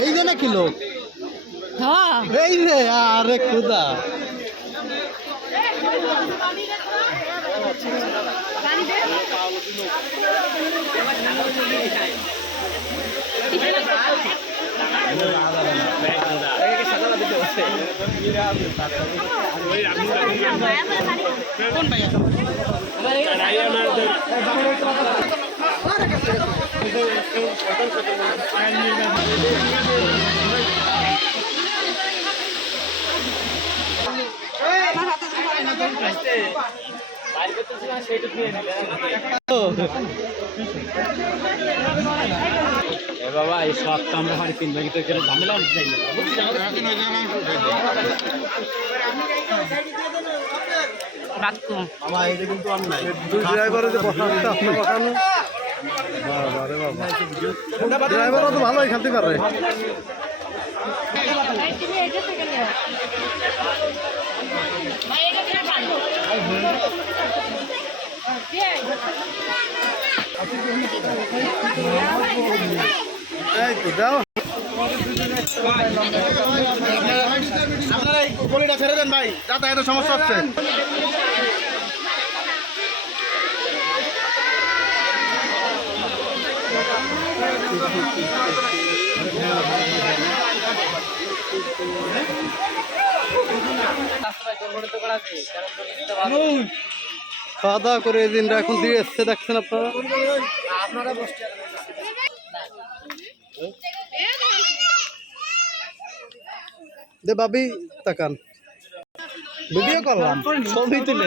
এই যে নাকি লোক? হ্যাঁ। এই রে আরে খুদা। এ বাবা এই সব তো আমরা হাড়ি তিন ভাগে তো করে ঝামেলা যাই আমার এই কিন্তু আমি নাই। যে বসানো ড্রাইভারও তো ভালোই খেলতে পারে। এই তো দাও। আপনারা এই গলিটা ছেড়ে দেন ভাই, যাতায়াতের সমস্যা হচ্ছে। খাওয়া দাওয়া করে এই এখন দিয়ে এসছে, দেখছেন আপনারা? দে বাবি তাকান। ভিডিও করলাম। ছবি তুলে